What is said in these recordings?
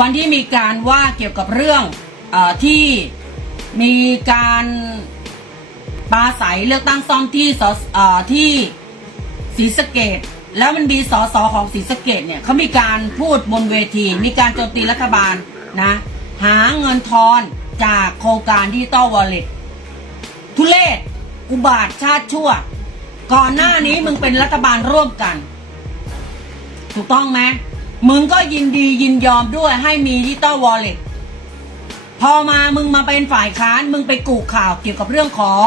วันที่มีการว่าเกี่ยวกับเรื่องอที่มีการปาศัยเลือกตั้งซ่อมที่สออที่ศรีสะเกดแล้วมันมีสสของศรีสะเกดเนี่ยเขามีการพูดบนเวที มีการโจมตีรัฐบาลนะ หาเงินทอนจากโครงการดิจิตอลวอลเล็ตทุเลศอุบาทชาติชั่ว ก่อนหน้านี้มึงเป็นรัฐบาลร่วมกัน ถูกต้องไหม มึงก็ยินดียินยอมด้วยให้มีดิจิตอลวอลเล็ตพอมามึงมาเป็นฝ่ายค้าน มึงไปกูข่าวเกี่ยวกับเรื่องของ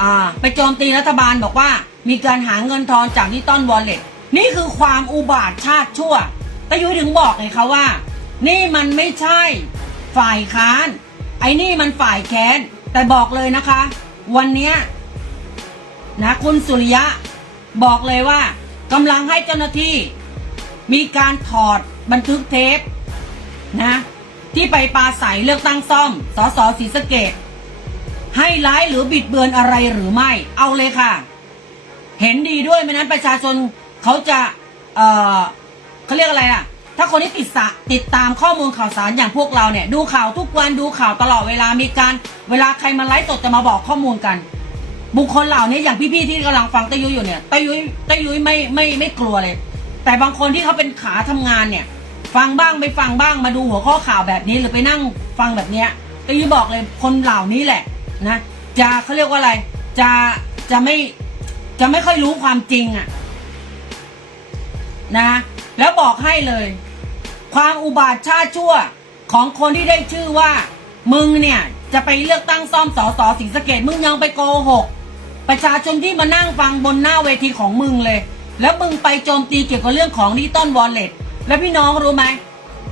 อ่าไปโจมตีรัฐบาลบอกว่า มีการหาเงินทอนจากดิจิตอลวอลเล็ตนี่คือความอุบาทชาติชั่วแต่ยุ้ยถึงบอกไงคะว่า นี่มันไม่ใช่ฝ่ายค้าน ไอ้นี่มันฝ่ายแค้น แต่บอกเลยนะคะ วันเนี้ยนะคุณสุริยะบอกเลยว่ากำลังให้เจ้าหน้าที่ มีการถอดบันทึกเทปนะ ที่ไปปาศัยเลือกตั้งซ่อม สสศรีสะเกดให้ร้ายหรือบิดเบือนอะไรหรือไม่เอาเลยค่ะ เห็นดีด้วยไม่นั้นประชาชนเขาจะ เออเขาเรียกอะไรอะ ถ้าคนที่ติดสะติดตามข้อมูลข่าวสารอย่างพวกเราเนี่ย ดูข่าวทุกวันดูข่าวตลอดเวลามีการ เวลาใครมาไลฟ์สดจะมาบอกข้อมูลกัน บุคคลเหล่านี้อย่างพี่ๆที่กำลังฟังตะยุยอยู่เนี่ยตะยุยตะยุยไม่ไม่ไม่กลัวเลย แต่บางคนที่เขาเป็นขาทำงานเนี่ย ฟังบ้างไม่ฟังบ้างมาดูหัวข้อข่าวแบบนี้หรือไปนั่งฟังแบบเนี้ยตะยุยบอกเลยคนเหล่านี้แหละนะจะเขาเรียกว่าอะไร จะจะไม่จะไม่ค่อยรู้ความจริงอะ่ะนะแล้วบอกให้เลย ความอุบาทชาชั่วของคนที่ได้ชื่อว่า มึงเนี่ยจะไปเลือกตั้งซ่อมสอสอศรีสะเกดมึงยังไปโกหก ประชาชนที่มานั่งฟังบนหน้าเวทีของมึงเลย แล้วมึงไปโจมตีเกี่ยวกับเรื่องของดิจิตอลวอลเล็ตแล้วพี่น้องรู้ไหม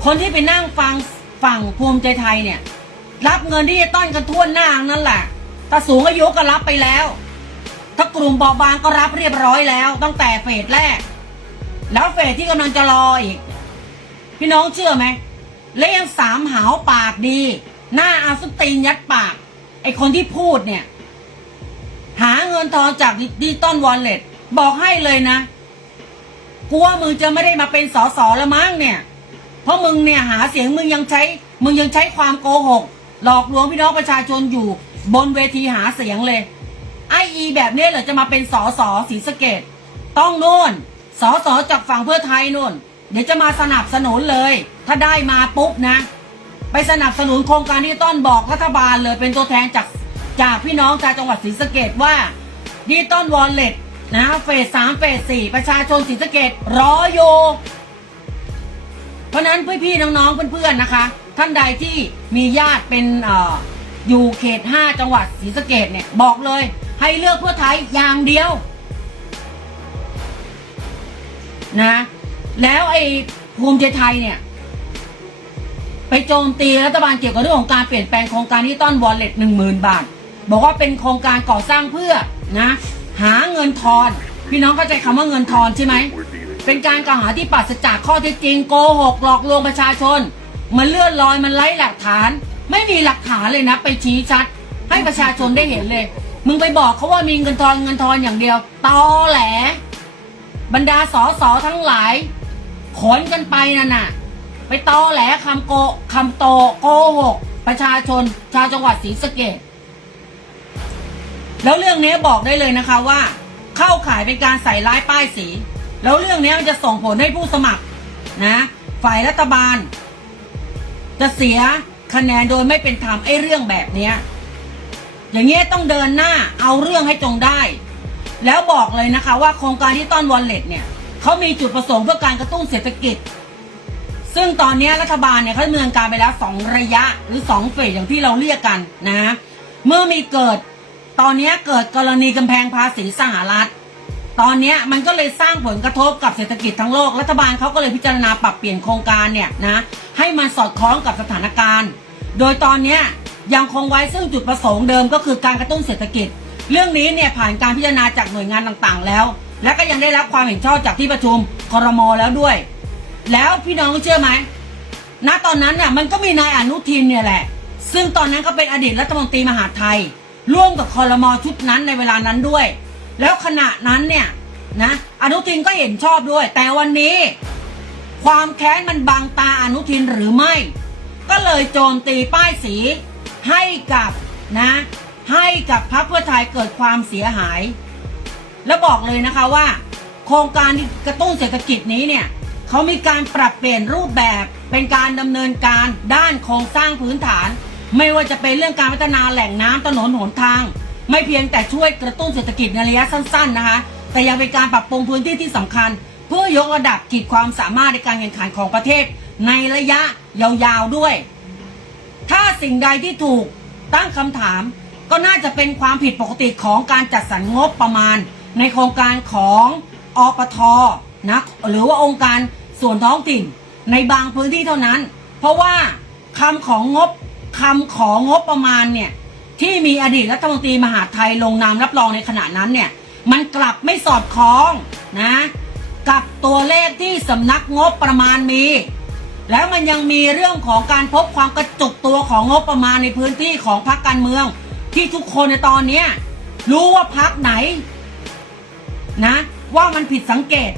คนที่ไปนั่งฟังฝั่งภูมิใจไทยเนี่ย รับเงินดิจิตอลกันทั่วหน้านั่นแหละถ้าสูงอายุก็รับไปแล้ว ถ้ากลุ่มเบาบางก็รับเรียบร้อยแล้ว ตั้งแต่เฟสแรก แล้วเฟสที่กำลังจะรออีก พี่น้องเชื่อไหมและยังสามหาวปากดี หน้าอาสุตีนยัดปาก ไอคนที่พูดเนี่ย หาเงินทอนจากดิจิตอลวอลเล็ตบอกให้เลยนะ กลัวมึงจะไม่ได้มาเป็นสอสอแล้วมั้งเนี่ย เพราะมึงเนี่ยหาเสียงมึงยังใช้ มึงยังใช้ความโกหก หลอกลวงพี่น้องประชาชนอยู่ บนเวทีหาเสียงเลย ไออีแบบนี้เหรอจะมาเป็นสอสอศรีสะเกดต้องโน่นสอสอจากฝั่งเพื่อไทยโน่น เดี๋ยวจะมาสนับสนุนเลย ถ้าได้มาปุ๊บนะ ไปสนับสนุนโครงการที่ต้นบอกรัฐบาลเลยเป็นตัวแทนจากจากพี่น้องจากจังหวัดศรีสะเกดว่าดิจิตอลวอลเล็ต นะเฟสสามเฟสสี่ประชาชนศรีสะเกดรออยู่เพราะนั้นพี่ๆน้องๆเพื่อนๆนะคะ ท่านใดที่มีญาติเป็นออยู่เขต5จังหวัดศรีสะเกดเนี่ยบอกเลย ให้เลือกเพื่อไทยอย่างเดียว นะ แล้วไอ้ภูมิใจไทยเนี่ย ไปโจมตีรัฐบาลเกี่ยวกับเรื่องของการเปลี่ยนแปลงโครงการที่ต้อนวอลเล็ตหนึ่งหมื่นบาท บอกว่าเป็นโครงการก่อสร้างเพื่อนะ หาเงินทอน พี่น้องเข้าใจคำว่าเงินทอนใช่ไหม เป็นการกล่าวหาที่ปราศจากข้อเท็จจริงโกหกหลอกลวงประชาชน มันเลื่อนลอยมันไร้หลักฐาน ไม่มีหลักฐานเลยนะ ไปชี้ชัด ให้ประชาชนได้เห็นเลย มึงไปบอกเขาว่ามีเงินทอนเงินทอนอย่างเดียวตอแหล บรรดาสอสอทั้งหลายขนกันไปนั่นน่ะ ไปตอแหลคำโกคำโตโกหกประชาชนชาวจังหวัดศรีสะเกด แล้วเรื่องนี้บอกได้เลยนะคะว่า เข้าข่ายเป็นการใส่ร้ายป้ายสี แล้วเรื่องนี้มันจะส่งผลให้ผู้สมัครนะ ฝ่ายรัฐบาล จะเสียคะแนนโดยไม่เป็นธรรมไอ้เรื่องแบบเนี้ยอย่างเงี้ยต้องเดินหน้าเอาเรื่องให้จงได้ แล้วบอกเลยนะคะว่าโครงการที่ต้อนวอลเล็ตเนี่ยเขามีจุดประสงค์เพื่อการกระตุ้นเศรษฐกิจ ซึ่งตอนนี้รัฐบาลเนี่ยเขาดำเนินการไปแล้วสองระยะหรือสองเฟสอย่างที่เราเรียกกันนะ เมื่อมีเกิด ตอนนี้เกิดกรณีกำแพงภาษีสหรัฐ ตอนนี้มันก็เลยสร้างผลกระทบกับเศรษฐกิจทั้งโลก รัฐบาลเขาก็เลยพิจารณาปรับเปลี่ยนโครงการเนี่ยนะ ให้มันสอดคล้องกับสถานการณ์ โดยตอนนี้ยังคงไว้ซึ่งจุดประสงค์เดิมก็คือการกระตุ้นเศรษฐกิจ เรื่องนี้เนี่ยผ่านการพิจารณาจากหน่วยงานต่างๆ แล้ว และก็ยังได้รับความเห็นชอบจากที่ประชุมคอรมอแล้วด้วย แล้วพี่น้องเชื่อไหมณตอนนั้นน่ะมันก็มีนายอนุทินเนี่ยแหละ ซึ่งตอนนั้นก็เป็นอดีตรัฐมนตรีมหาดไทย ร่วมกับคอรมอชุดนั้นในเวลานั้นด้วย แล้วขณะนั้นเนี่ยนะอนุทินก็เห็นชอบด้วย แต่วันนี้ ความแค้นมันบังตาอนุทินหรือไม่ ก็เลยโจมตีป้ายสีให้กับนะให้กับพรรคเพื่อไทยเกิดความเสียหาย แล้วบอกเลยนะคะว่า โครงการกระตุ้นเศรษฐกิจนี้เนี่ยเขามีการปรับเปลี่ยนรูปแบบเป็นการดำเนินการด้านโครงสร้างพื้นฐาน ไม่ว่าจะเป็นเรื่องการพัฒนาแหล่งน้ำถนนหนทาง ไม่เพียงแต่ช่วยกระตุ้นเศรษฐกิจในระยะสั้น ๆนะคะ แต่ยังเป็นการปรับปรุงพื้นที่ที่สำคัญ เพื่อยกระดับขีดความสามารถในการแข่งขันของประเทศ ในระยะยาวๆด้วย ถ้าสิ่งใดที่ถูกตั้งคำถาม ก็น่าจะเป็นความผิดปกติของการจัดสรรงบประมาณ ในโครงการของอปทนะหรือว่าองค์การส่วนท้องถิ่นในบางพื้นที่เท่านั้น เพราะว่าคำของงบ คำของงบประมาณเนี่ย ที่มีอดีตรัฐมนตรีมหาไทยลงนามรับรองในขณะนั้นเนี่ย มันกลับไม่สอดคล้องนะ กับตัวเลขที่สำนักงบประมาณมี แล้วมันยังมีเรื่องของการพบความกระจุกตัวของงบประมาณในพื้นที่ของพรรคการเมือง ที่ทุกคนในตอนเนี้รู้ว่าพรรคไหน นะ ว่ามันผิดสังเกต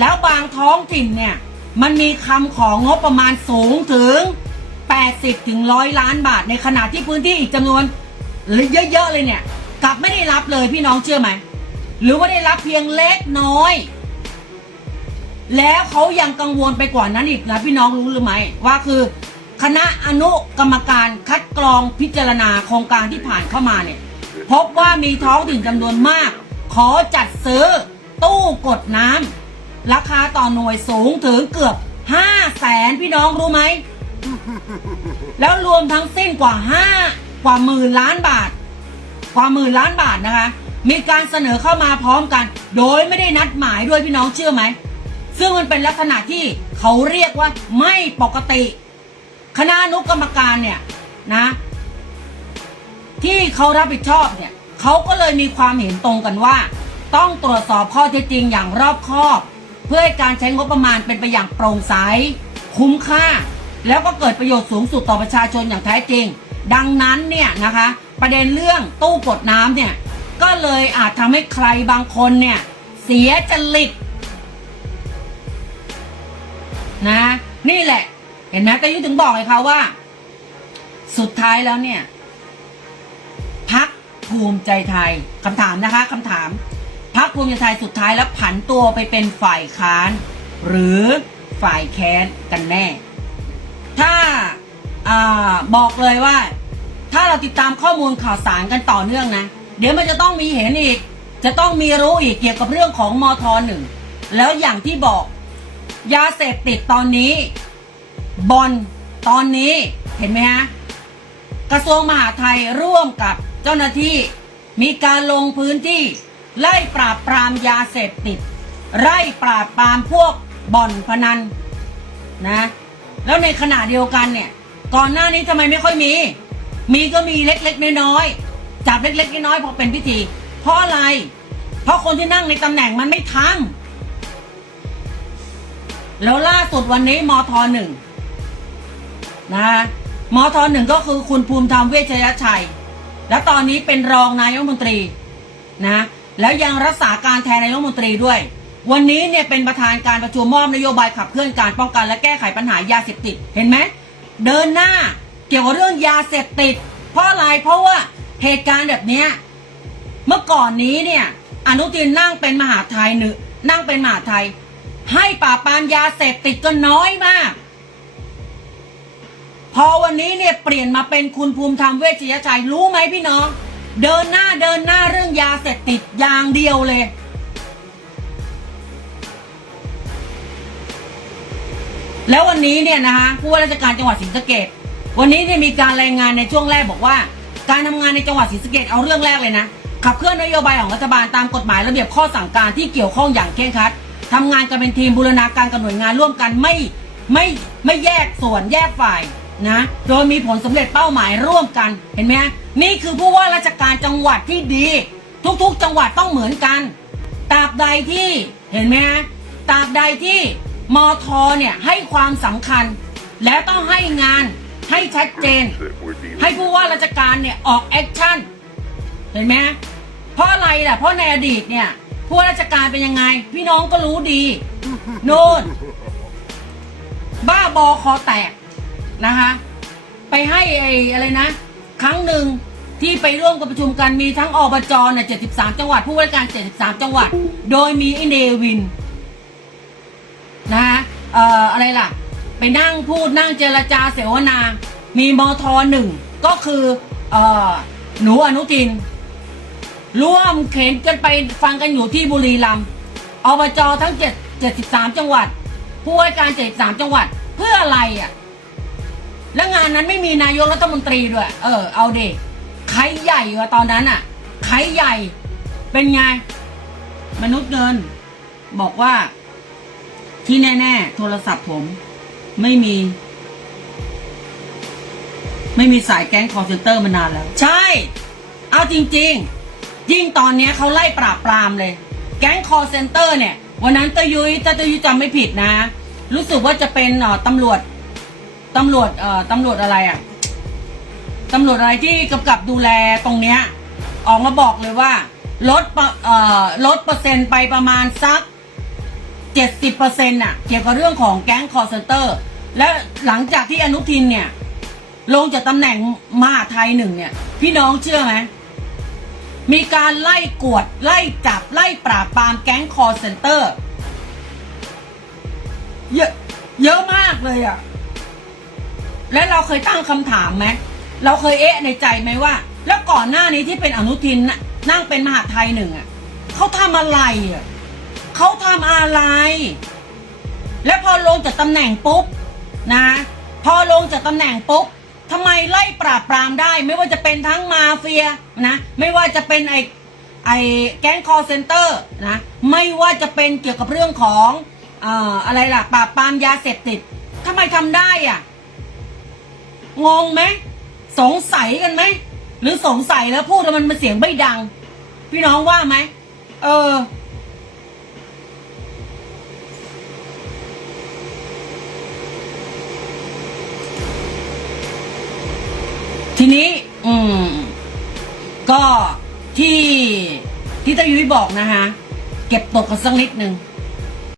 แล้วบางท้องถิ่นเนี่ย มันมีคำของงบประมาณสูงถึง 80ถึงร้อยล้านบาท ในขณะที่พื้นที่อีกจำนวนเยอะๆเลยเนี่ย กลับไม่ได้รับเลยพี่น้องเชื่อไหม หรือว่าได้รับเพียงเล็กน้อย แล้วเขายังกังวลไปกว่านั้นอีกนะพี่น้องรู้หรือไม่ว่าคือ คณะอนุกรรมการคัดกรองพิจารณาโครงการที่ผ่านเข้ามาเนี่ย พบว่ามีท้องถิ่นจำนวนมาก ขอจัดซื้อตู้กดน้ำราคาต่อหน่วยสูงถึงเกือบห้าแสนพี่น้องรู้ไหม แล้วรวมทั้งสิ้นกว่าห้ากว่าหมื่นล้านบาท กว่าหมื่นล้านบาทนะคะ มีการเสนอเข้ามาพร้อมกัน โดยไม่ได้นัดหมายด้วยพี่น้องเชื่อไหม ซึ่งมันเป็นลักษณะที่เขาเรียกว่าไม่ปกติ คณะอนุกรรมการเนี่ยนะ ที่เขารับผิดชอบเนี่ยเขาก็เลยมีความเห็นตรงกันว่า ต้องตรวจสอบข้อเท็จจริงอย่างรอบคอบ เพื่อให้การใช้งบประมาณเป็นไปอย่างโปร่งใส คุ้มค่า แล้วก็เกิดประโยชน์สูงสุดต่อประชาชนอย่างแท้จริง ดังนั้นเนี่ยนะคะ ประเด็นเรื่องตู้กดน้ำเนี่ยก็เลยอาจทำให้ใครบางคนเนี่ยเสียจริตนะนี่แหละ เห็นไหมแต่ยุถึงบอกเลยค่ะว่า สุดท้ายแล้วเนี่ยพักภูมิใจไทยคำถามนะคะคำถามพักภูมิใจไทยสุดท้ายแล้วผันตัวไปเป็นฝ่ายค้าน หรือฝ่ายแค้นกันแน่ บอกเลยว่า ถ้าเราติดตามข้อมูลข่าวสารกันต่อเนื่องนะ เดี๋ยวมันจะต้องมีเห็นอีก จะต้องมีรู้อีกเกี่ยวกับเรื่องของมทหนึ่งแล้วอย่างที่บอก ยาเสพติดตอนนี้ บอลตอนนี้เห็นไหมฮะกระทรวงมหาดไทยร่วมกับเจ้าหน้าที่มีการลงพื้นที่ไล่ปราบปรามยาเสพติด ไล่ปราบปรามพวกบ่อนพนันนะ แล้วในขณะเดียวกันเนี่ย ก่อนหน้านี้ทำไมไม่ค่อยมี มีก็มีเล็กๆน้อยๆจับเล็กๆน้อยๆพอเป็นพิธี เพราะอะไร เพราะคนที่นั่งในตำแหน่งมันไม่ทำแล้วล่าสุดวันนี้มทหนึ่งนะมทหนึ่งก็คือคุณภูมิธรรมเวชยชัย และตอนนี้เป็นรองนายกรัฐมนตรีนะแล้วยังรักษาการแทนนายกรัฐมนตรีด้วย วันนี้เนี่ยเป็นประธานการประชุมมอบนโยบายขับเคลื่อนการป้องกันและแก้ไขปัญหายาเสพติดเห็นไหม เดินหน้าเกี่ยวกับเรื่องยาเสพติด เพราะอะไรเพราะว่าเหตุการณ์แบบเนี้ยเมื่อก่อนนี้เนี่ยอนุทินนั่งเป็นมหาไทยหนึ่งนั่งเป็นมหาไทย ให้ปราบปรามยาเสพติดก็น้อยมาก พอวันนี้เนี่ยเปลี่ยนมาเป็นคุณภูมิธรรมเวชยชัยรู้ไหมพี่น้อง เดินหน้าเดินหน้าเรื่องยาเสพติดอย่างเดียวเลย แล้ววันนี้เนี่ยนะคะผู้ว่าราชการจังหวัดศรีสะเกดวันนี้เนี่ยมีการรายงานในช่วงแรกบอกว่า การทำงานในจังหวัดศรีสะเกดเอาเรื่องแรกเลยนะขับเคลื่อนนโยบายของรัฐบาลตามกฎหมายระเบียบข้อสั่งการที่เกี่ยวข้องอย่างเคร่งครัดทำงานกันเป็นทีมบูรณาการกับหน่วยงานร่วมกันไม่ไม่ไม่แยกส่วนแยกฝ่ายนะโดยมีผลสำเร็จเป้าหมายร่วมกันเห็นไหมนี่คือผู้ว่าราชการจังหวัดที่ดี ทุกๆ จังหวัดต้องเหมือนกันตราบใดที่เห็นไหมตราบใดที่ มทเนี่ยให้ความสำคัญ และต้องให้งานให้ชัดเจน ให้ผู้ว่าราชการเนี่ยออกแอคชั่นเห็นไหมเพราะอะไรล่ะ เพราะในอดีตเนี่ย ผู้ว่าราชการเป็นยังไง พี่น้องก็รู้ดี โน่น บ้าบอคอแตกนะคะ ไปให้ไอ้อะไรนะ ครั้งหนึ่งที่ไปร่วมกับประชุมกันมีทั้งอบจเนี่ย73 จังหวัด ผู้ว่าการ 73 จังหวัด โดยมีไอินเดวิน เอ่ออะไรล่ะ ไปนั่งพูดนั่งเจรจาเสวนา มีมทหนึ่งก็คือเอ่อหนูอนุทิน ร่วมเข็นกันไปฟังกันอยู่ที่บุรีรัมย์อบจทั้ง7 73จังหวัด ผู้ว่าการ73จังหวัดเพื่ออะไรอะแล้วงานนั้นไม่มีนายกรัฐมนตรีด้วย เออ เอาเด็กใครใหญ่กว่าตอนนั้นอะใครใหญ่เป็นไง มนุษย์เงิน บอกว่า ที่แน่ ๆ โทรศัพท์ผมไม่มี ไม่มีสายแก๊งคอร์เซนเตอร์มานานแล้ว ใช่ เอาจริง ๆ ยิ่งตอนเนี้ยเขาไล่ปราบปรามเลย แก๊งคอร์เซนเตอร์เนี่ย วันนั้นตะยุยถ้าตะยุยจำไม่ผิดนะ รู้สึกว่าจะเป็นเอ่อตำรวจตำรวจเอ่อตำรวจอะไรอะ่ะตำรวจอะไรที่กำกับดูแลตรงเนี้ย ออกมาบอกเลยว่า ลดเอ่อลดเปอร์เซ็นต์ไปประมาณสัก เจ็ดสิบเปอร์เซ็นต์น่ะ เกี่ยวกับเรื่องของแก๊งคอร์เซนเตอร์ และหลังจากที่อนุทินเนี่ย ลงจากตำแหน่งมหาไทยหนึ่งเนี่ย พี่น้องเชื่อไหมมีการไล่กวด ไล่จับไล่ปราบปรามแก๊งคอร์เซนเตอร์ เยอะเยอะมากเลยอะ่ะและเราเคยตั้งคำถามไหมเราเคยเอ๊ะในใจไหมว่า แล้วก่อนหน้านี้ที่เป็นอนุทินนั่งเป็นมหาไทยหนึ่งอะเขาทำอะไรอะ เขาทำอะไร และพอลงจากตำแหน่งปุ๊บนะพอลงจากตำแหน่งปุ๊บทำไมไล่ปราบปรามได้ ไม่ว่าจะเป็นทั้งมาเฟียนะไม่ว่าจะเป็นไอไอแก๊งคอร์เซนเตอร์นะไม่ว่าจะเป็นเกี่ยวกับเรื่องของเอ่ออะไรล่ะปราบปรามยาเสพติดทำไมทำได้อะงงไหมสงสัยกันไหมหรือสงสัยแล้วพูดแล้วมันมันเสียงไม่ดัง พี่น้องว่าไหมเออ นี้ อืม ก็ที่ที่ตายุ้ยบอกนะคะ เก็บตกกันสักนิดหนึ่ง